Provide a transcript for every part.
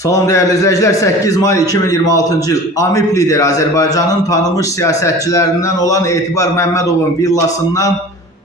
Salam dəyərli izləyicilər, 8 may 2026-cı il AMİP lideri Azərbaycanın tanınmış siyasətçilərindən olan Etibar Məmmədovun villasından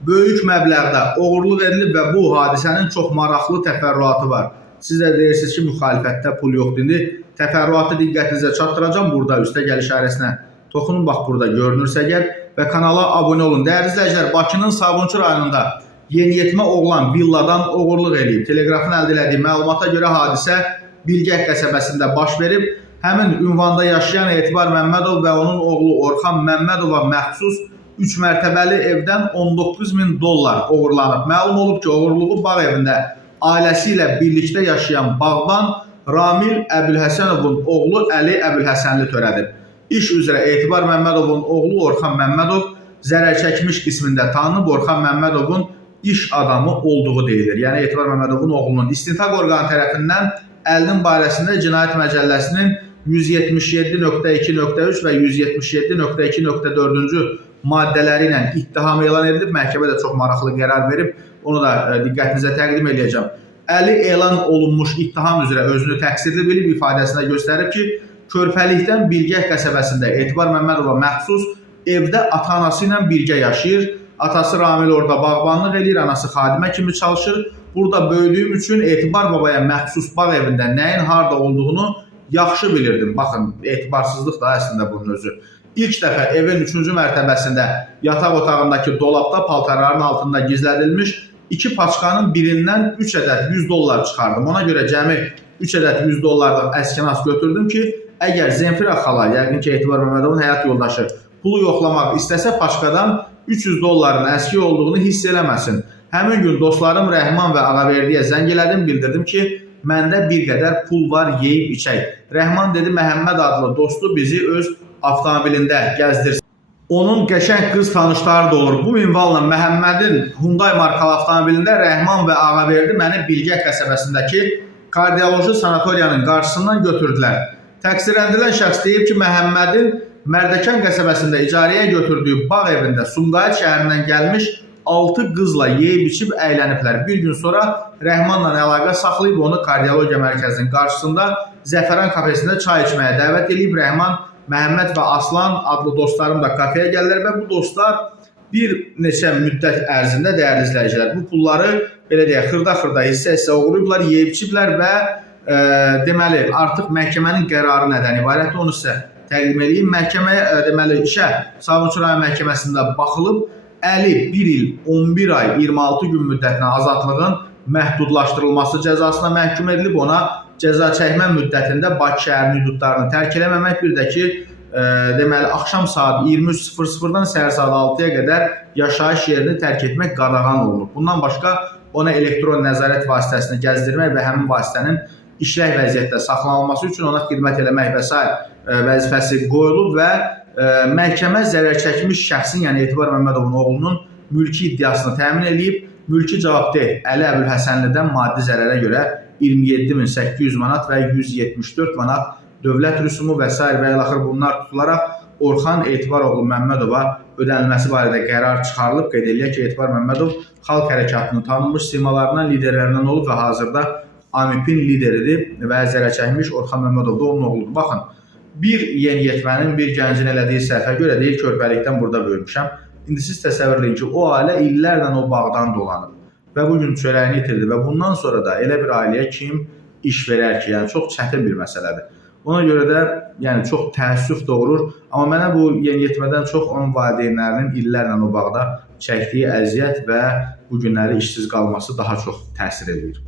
böyük məbləğdə oğurluq edilib və bu hadisənin çox maraqlı təfərrüatı var. Siz də deyirsiniz ki, müxalifətdə pul yoxdur. İndi təfərrüatı diqqətinizə çatdıracağım. Burada üstə gəl işarəsinə toxunun, bax burada görünürsə əgər və kanala abunə olun. Dəyərli izləyicilər, Bakının Sabunçu rayonunda yeniyetmə oğlan villadan oğurluq edib. Teleqrafın əldə etdiyi məlumata görə hadisə Bilgək qəsəbəsində baş verib. Həmin ünvanda yaşayan Etibar Məmmədov və onun oğlu Orxan Məmmədova məxsus 3 mərtəbəli evdən $19.000 uğurlanıb. Məlum olub ki, oğurluğu bağ evində ailəsi ilə birlikdə yaşayan bağban Ramil Əbülhəsənovun oğlu Əli Əbülhəsənli törədib. İş üzrə Etibar Məmmədovun oğlu Orxan Məmmədov zərər çəkmiş qismində tanınıb. Orxan Məmmədovun iş adamı olduğu deyilir. Yəni Etibar Məmmədovun oğlunun istintaq orqanı tərəfindən əlinin barəsində Cinayət Məcəlləsinin 177.2.3 və 177.2.4-cü maddələri ilə ittiham elan edilib. Məhkəmə də çox maraqlı qərar verib. Onu da diqqətinizə təqdim edəcəm. Əli elan olunmuş ittiham üzrə özünü təqsirli bilib, ifadəsində göstərib ki, Körpəlikdən Bilgək qəsəbəsində Etibar Məmmədova məxsus evdə ata-anası ilə birgə yaşayır. Atası Ramil orada bağbanlıq edir, anası xadimə kimi çalışır. Burada böyüdüyüm üçün Etibar babaya məxsus bağ evində nəyin harda olduğunu yaxşı bilirdim. Baxın, etibarsızlıq da əslində bunun özü. İlk dəfə evin 3-cü mərtəbəsində yataq otağındakı dolabda paltarların altında gizlədilmiş 2 paçkanın birindən 3 ədəd $100 çıxardım. Ona görə cəmi 3 ədəd $100'dan əskinas götürdüm ki, əgər Zemfira xala, yəqin ki, Etibar Məmmədovun həyat yoldaşı pulu yoxlamaq istəsə paçkadan $300'ın əski olduğunu hiss eləməsin. Həmin gün dostlarım Rəhman və Ağaverdiyə zəng elədim, bildirdim ki, məndə bir qədər pul var, yeyib içək. Rəhman dedi, Məhəmməd adlı dostu bizi öz avtomobilində gəzdirsin. Onun qəşəng qız tanışları da olur. Bu minvalla Məhəmmədin Hyundai markalı avtomobilində Rəhman və Ağaverdi məni Bilgək qəsəbəsindəki kardioloji sanatoriyanın qarşısından götürdülər. Təqsirləndirilən şəxs deyib ki, Məhəmmədin Mərdəkan qəsəbəsində icarəyə götürdüyü bağ evində Sumqayıt şəhərindən gəlmiş 6 qızla yeyib içib əyləniblər. Bir gün sonra Rəhmanla əlaqə saxlayıb onu kardiologiya mərkəzinin qarşısında Zəfəran kafesində çay içməyə dəvət edib. Rəhman, Məhəmməd və Aslan adlı dostlarım da kafeyə gəlirlər və bu dostlar bir neçə müddət ərzində, dəyərli izləyicilər, bu pulları belə deyək, xırda-xırda hissə-hissə uğurlayıblar, yeyib içiblər və deməli artıq məhkəmənin qərarı nədən ibarətdir, onu sizə təqdim edeyim. Məhkəməyə deməli işə Sabunçu rayon məhkəməsində baxılıb. Əli 1 il 11 ay 26 gün müddətinə azadlığın məhdudlaşdırılması cəzasına məhkum edilib. Ona cəza çəkmə müddətində Bakı şəhərinin hüdudlarını tərk eləməmək, bir də ki, deməli axşam saat 23:00-dan səhər saat 6-ya qədər yaşayış yerini tərk etmək qadağan olunub. Bundan başqa ona elektron nəzarət vasitəsini gəzdirmək və həmin vasitənin işlək vəziyyətdə saxlanılması üçün ona xidmət eləmək və s. vəzifəsi qoyulub və məhkəmə zərər çəkmiş şəxsin, yəni Etibar Məmmədovun oğlunun mülki iddiasını təmin edib. Mülki cavabdeh Əli Əbülhəsənlidən maddi zərərə görə 27.800 manat və 174 manat dövlət rüsumu və s. və ilaxır bunlar tutularaq Orxan Etibar oğlu Məmmədova ödənilməsi barədə qərar çıxarılıb. Qeyd edilək ki, Etibar Məmmədov xalq hərəkatının tanınmış simalarından, liderlərindən olub və hazırda AMİP-in lideridir və zərər çəkmiş Orxan Məmmədov da onun oğludur. Baxın, bir yeniyetmənin, bir gəncin elədiyi səhvə görə deyil, körpəlikdən burada böyümüşəm. İndi siz təsəvvür edin ki, o ailə illərlə o bağdan dolanıb və bugün çörəyini itirdi və bundan sonra da elə bir ailəyə kim iş verər ki, yəni çox çətin bir məsələdir. Ona görə də yəni çox təəssüf doğurur, amma mənə bu yeniyetmədən çox onun valideynlərinin illərlə o bağda çəkdiyi əziyyət və bu günləri işsiz qalması daha çox təsir edir.